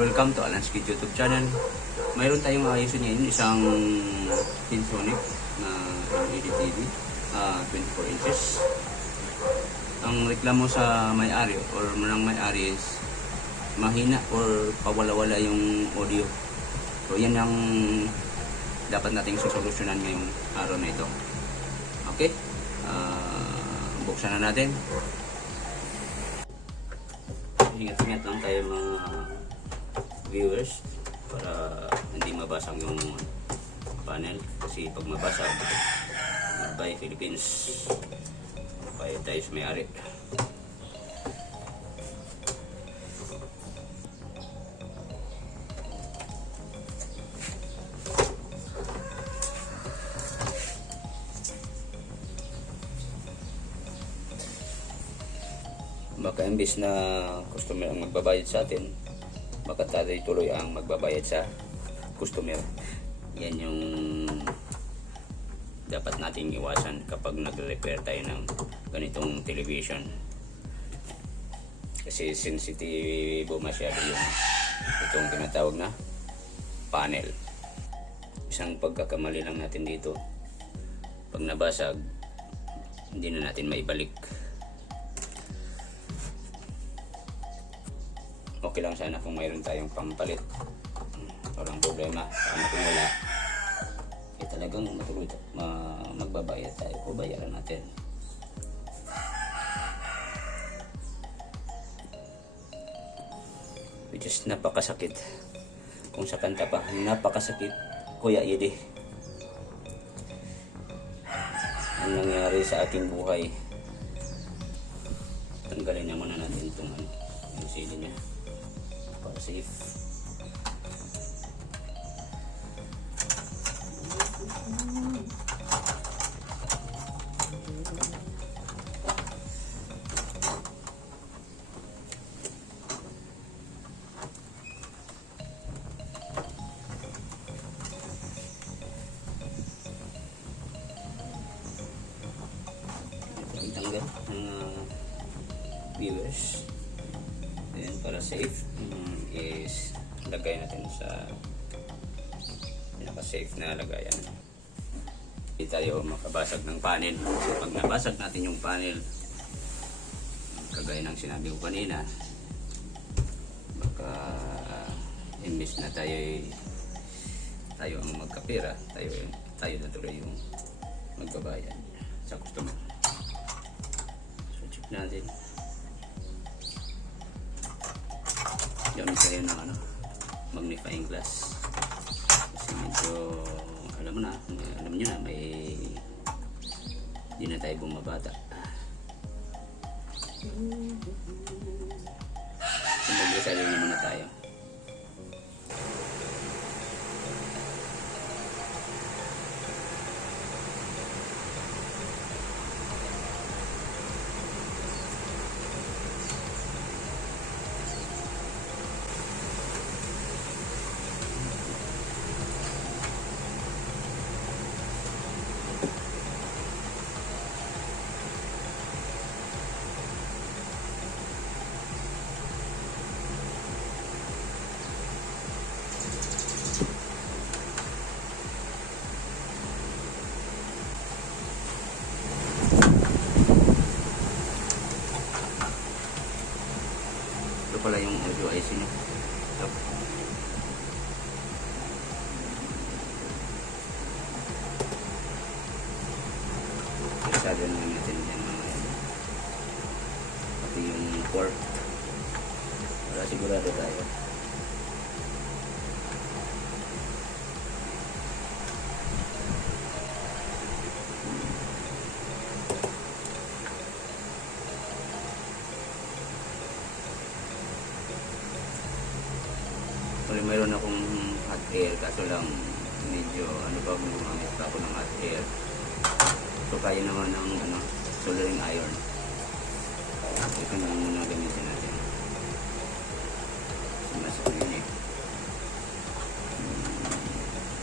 Welcome to Alan's Kid YouTube channel. Mayroon tayong ayusin ngayon, isang Pensonic na LED TV, 24 inches. Ang reklamo sa may-ari or ng may-ari is mahina or pawala-wala yung audio. So yan ang dapat nating susolusyonan ngayong araw na ito. Okay? Buksan na natin. Ingat-ingat lang tayo mga viewers para hindi mabasag yung panel, kasi pag mabasag, by Philippines, bayad tayo sa may-ari. Baka imbis na customer ang magbabayad sa atin, baka tayo tuloy ang magbabayad sa customer. Yan yung dapat nating iwasan kapag nag-repair tayo ng ganitong television, kasi sensitive masyado yung itong tinatawag na panel. Isang pagkakamali lang natin dito, pag nabasag, hindi na natin maibalik. Okay lang sana kung mayroon tayong pampalit, walang problema. Paano kung wala, talagang magbabayad tayo o bayaran natin. Which is napakasakit. Kung sa kanta pa, napakasakit, Kuya Ide. Ang nangyari sa ating buhay. Tanggalin na muna natin itong yung sili niya para safe. Tanggal ng viewers. Then para safe is lagay natin sa pinaka-safe na lagayan. Hindi tayo makabasag ng panel. So pag nabasag natin yung panel, kagaya ng sinabi ko kanina, baka imbis na tayo ang magkapira, tayo na tuloy yung magbabayad sa customer. So check natin. Gamit tayo ng magnifying glass, kasi medyo alam nyo na may hindi na tayo bumabata. So mag-resalin muna tayo. Pala yung audio IC niya. So, isado na natin yan mamaya. Pati yung core, para sigurado tayo. Mayroon akong hot air, kaso lang medyo gumamit pa ako ng hot air. So kaya naman ng soldering iron. Ito na muna gamitin natin. Mas mainit.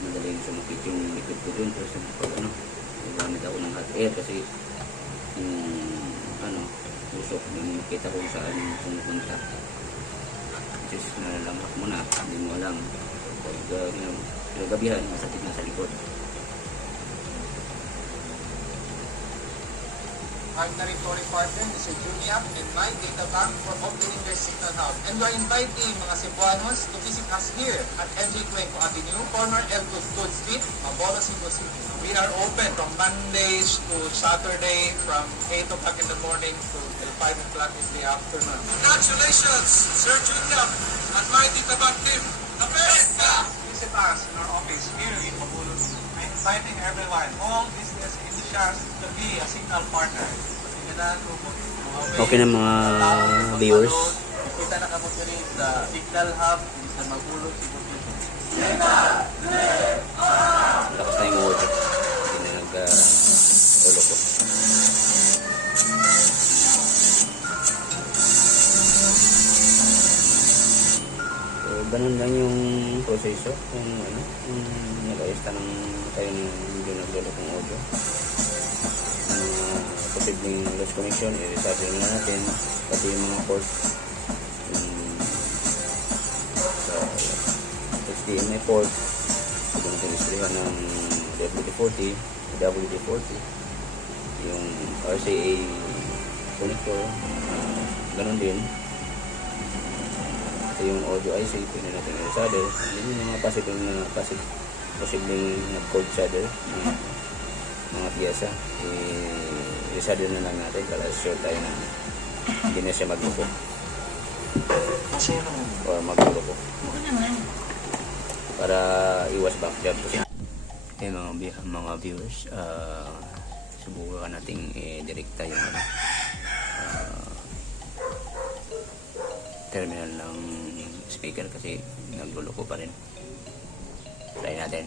Madaling sumakit yung likod ko dun, pero pag gamit ako ng hot air, kasi yung usok, yung makita ko saan pumupunta. inches na nalanghap mo na, hindi mo alam. Pag gabihan, masakit na sa likod. Ordinary partner, Mr. Junior, and my data bank for opening their signal hub. And we're inviting mga Cebuanos to visit us here at NJ Cuenco Avenue, corner El Good Street, Mabolo, Cebu City. We are open from Mondays to Saturday from 8 o'clock in the morning to 5 o'clock in the afternoon. Congratulations, Sir Junior and my data bank team. The best! Visit us in our office here in Mabolo. I'm inviting everyone, all business individuals to be a signal partner. Okay na mga viewers. Kita na kamo diri sa signal hub sa Mabolo, Cebu City. Lakas na yung audio. Hindi na nag-tulo ko. So, ganun lang yung proseso. Kung nag-ayos ng tayo ng hindi nagdulo kong audio. Posibleng loss connection, i-resolve na natin. Pati yung mga port. HDMI port. Pwede natin isprihan ng WD-40, yung RCA connector, ganun din. Ito yung audio IC, pwede natin i-solder. Yun yung mga posibleng nag-code solder, mga piyesa. I-solder na lang natin para sure tayo na hindi na siya magluko or magluluko para iwas back job. Okay, mga viewers, subukan nating i-direkta yung terminal ng speaker kasi nagluluko pa rin. Try natin.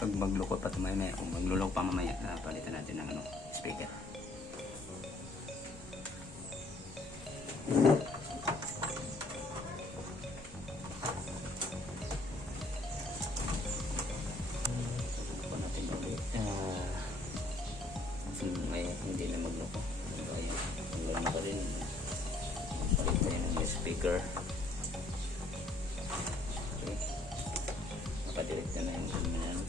Pag magluloko pa ito mamaya, kung magluloko pa mamaya, palitan natin ng speaker. Subukan natin ulit. Hindi na magluloko. Hanggang pa rin. Palit tayo ng speaker. Okay. Nakadirect na yung terminal.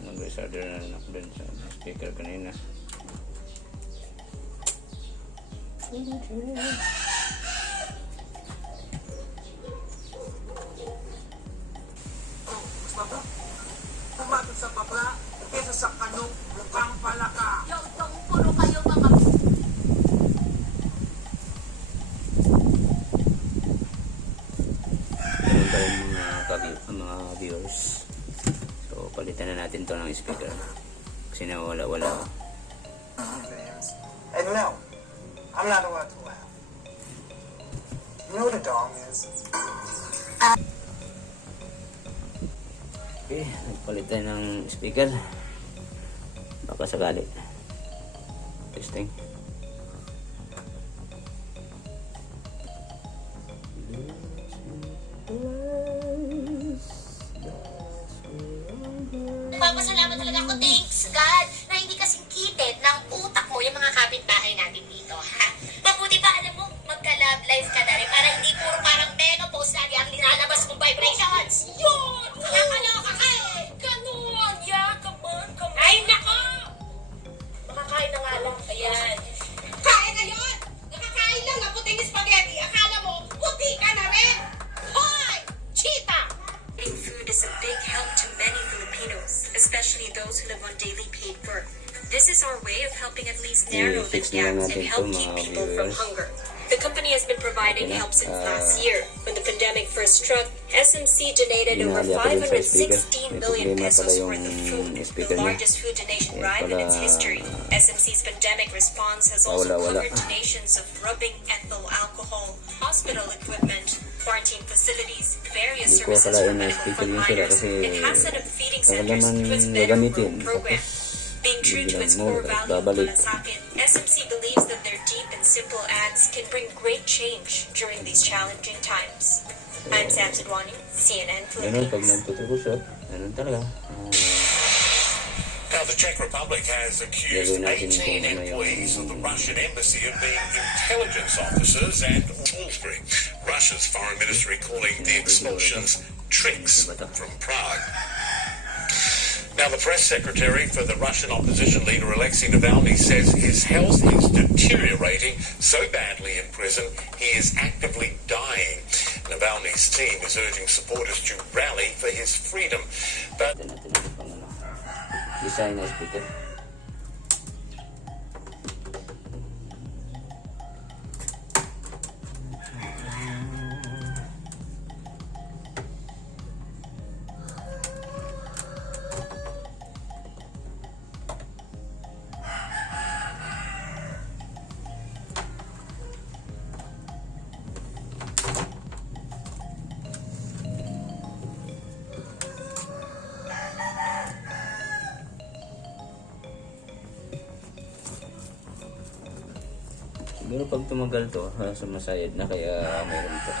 Nag-resolder na lang ako dun sa speaker kanina. Pumatod sa bakla kesa sa kanong mukhang palaka. Yung puro kayo mga mga viewers. So palitan na natin to ng speaker kasi nawala-wala. And no, I'm not allowed to laugh. You know what a dong is? Okay, nagpalitan ng speaker. Baka sakali. Testing. Praise God na hindi kasing kitit ng utak mo yung mga kapitbahay natin dito, ha? Mabuti pa, alam mo, magka-love life ka na rin para hindi puro parang menopause lagi ang nilalabas mong vibrations. Yun! Nakakaloka ka eh! Ganun! Yeah, come on, come on. Ay, nako! Makakain na nga lang. Ayan. Kain na yun! Nakakain lang ang puting spaghetti. Akala mo, puti ka na rin! Hoy! Cheetah! Food is a big help to many Filipinos, especially those who live on daily paid work. This is our way of helping at least narrow the I-fix na lang gaps and natin help ito, keep mga people from viewers. hunger. The company has been providing help since last year. When the pandemic first struck, SMC donated over Inali ako dun sa speaker. 516 May million problema pala pesos yung worth of food, speaker the niya. largest food donation Eh, drive in its pala, history. SMC's pandemic response has also wala. covered donations of rubbing ethyl alcohol, hospital equipment, quarantine facilities, various Hindi ko services for akalain na medical speaker yung sila frontliners, kasi and has set up feeding centers naman through its Better gagamitin. World program. Tapos, Being true to its biglang mo, core value of babalik. malasakit, SMC believes that their deep and simple ads can bring great change during these challenging times. I'm Sam Sidwani, CNN Ganun, pag Philippines. nagtutusok, ganun talaga. Now, the Czech Republic has accused Gagawin natin 18 kung ano employees of the yung Russian embassy of being intelligence officers and Salisbury. Russia's foreign ministry calling the expulsions tricks from Prague. Now, the press secretary for the Russian opposition leader Alexei Navalny says his health is deteriorating so badly in prison he is actively dying. Navalny's team is urging supporters to rally for his freedom. But Ito natin ang pang ano. Design na speaker. Siguro pag tumagal to, sumasayad na kaya mayroon to.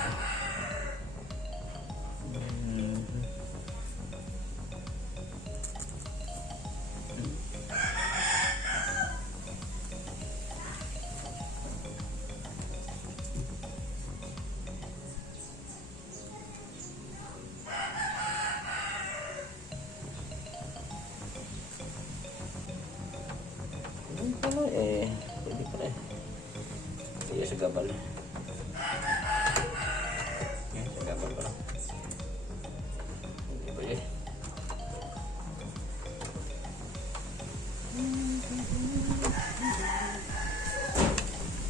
Pala pwede pala kaya sa gabal. Sa gabal pala. Hindi pwede.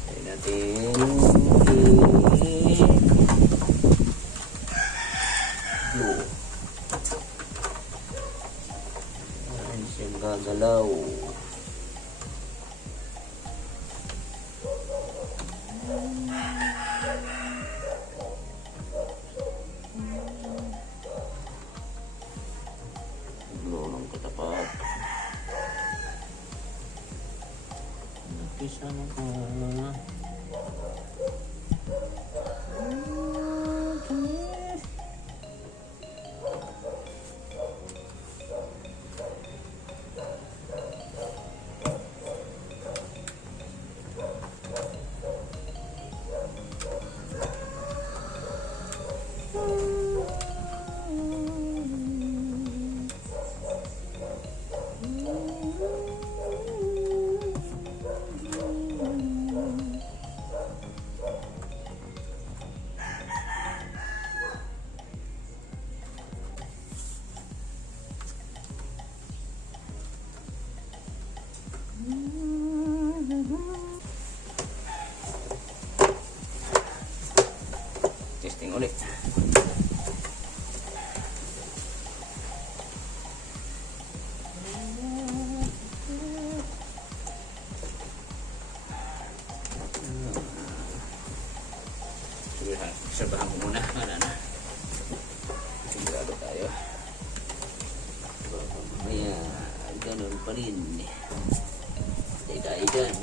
Kaya natin glue. Ayan siyang gagalaw. Glulong katapat. Napisa na ka. Testing ulit. Sabahan ko muna. Wala na. Sigurado tayo. Mamaya, ganun pa rin. Tayo dyan.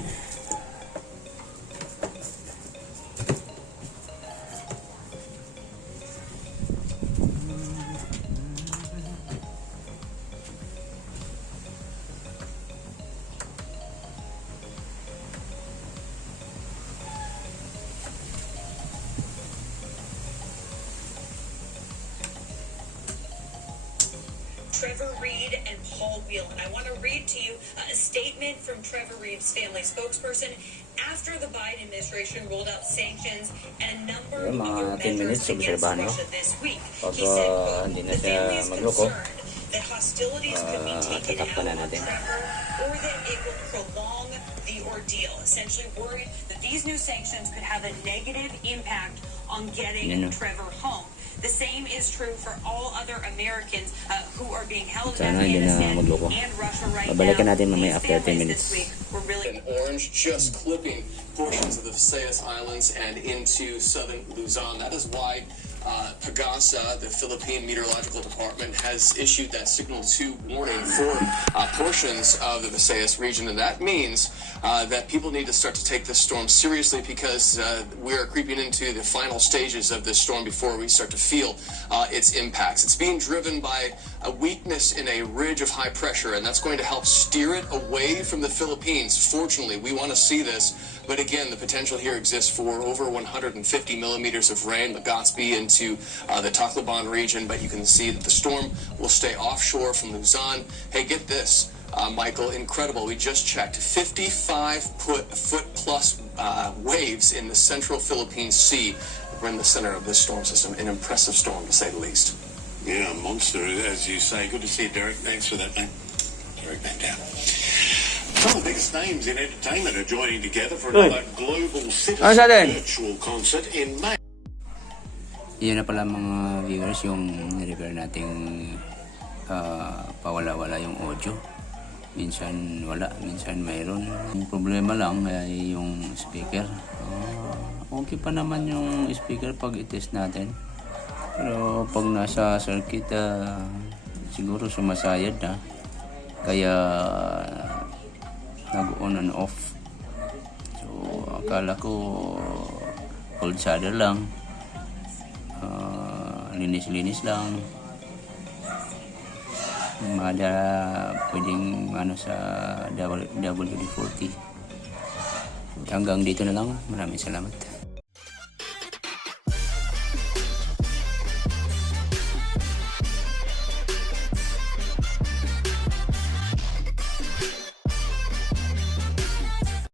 Trevor Reed and Paul Whelan. I want to read to you a statement from Trevor Reed's family spokesperson after the Biden administration rolled out sanctions and a number of other 10 measures minutes, against obserbahan mo. Russia this week. Pag He said, quote, hindi na the siya family is magloko, concerned that hostilities could be taken tatakpan na out on natin. Trevor or that it will prolong the ordeal. Essentially worried that these new sanctions could have a negative impact on getting Trevor home. The same is true for all other Americans who are being held in Sana hindi na Afghanistan magloko. and Russia right Babalikan now. natin mamaya These after 10 families minutes. this week were really In orange, just clipping portions of the Visayas Islands and into southern Luzon. That is why Pagasa, the Philippine Meteorological Department, has issued that Signal 2 warning for portions of the Visayas region. And that means that people need to start to take this storm seriously because we are creeping into the final stages of this storm before we start to feel its impacts. It's being driven by a weakness in a ridge of high pressure, and that's going to help steer it away from the Philippines. Fortunately, we want to see this. But again, the potential here exists for over 150 millimeters of rain, Legazpi into the Tacloban region. But you can see that the storm will stay offshore from Luzon. Hey, get this, Michael, incredible. We just checked 55-foot plus waves in the central Philippine Sea. We're in the center of this storm system, an impressive storm to say the least. Yeah, monster, as you say. Good to see you, Derek. Thanks for that, mate. Derek Van Dam. Some of the biggest names in entertainment are joining together for another global citizen virtual concert in May. Yun na pala mga viewers yung nirepair nating pawala-wala yung audio. Minsan wala, minsan mayroon. Yung problema lang ay yung speaker. Okay pa naman yung speaker pag i-test natin. Pero pag nasa circuit, siguro sumasayad na. Kaya nag-on and off. So akala ko cold solder lang. Linis-linis lang. Pwedeng sa WD-40. Hanggang dito na lang. Maraming salamat.